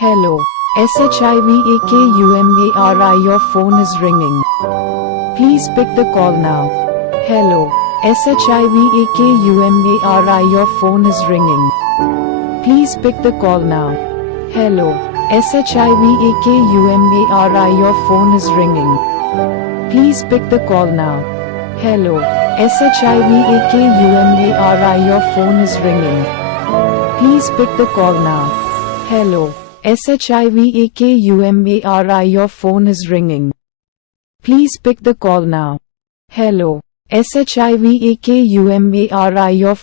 Hello. SHIVAKUMARI, your phone is ringing. Please pick the call now. Hello. SHIVAKUMARI, your phone is ringing. Please pick the call now. Hello. SHIVAKUMARI, your phone is ringing. Please pick the call now. Hello. SHIVAKUMARI, your phone is ringing. Please pick the call now. Hello. SHIVAKUMARI, your phone is ringing. Please pick the call now. Hello. SHIVAKUMARI, your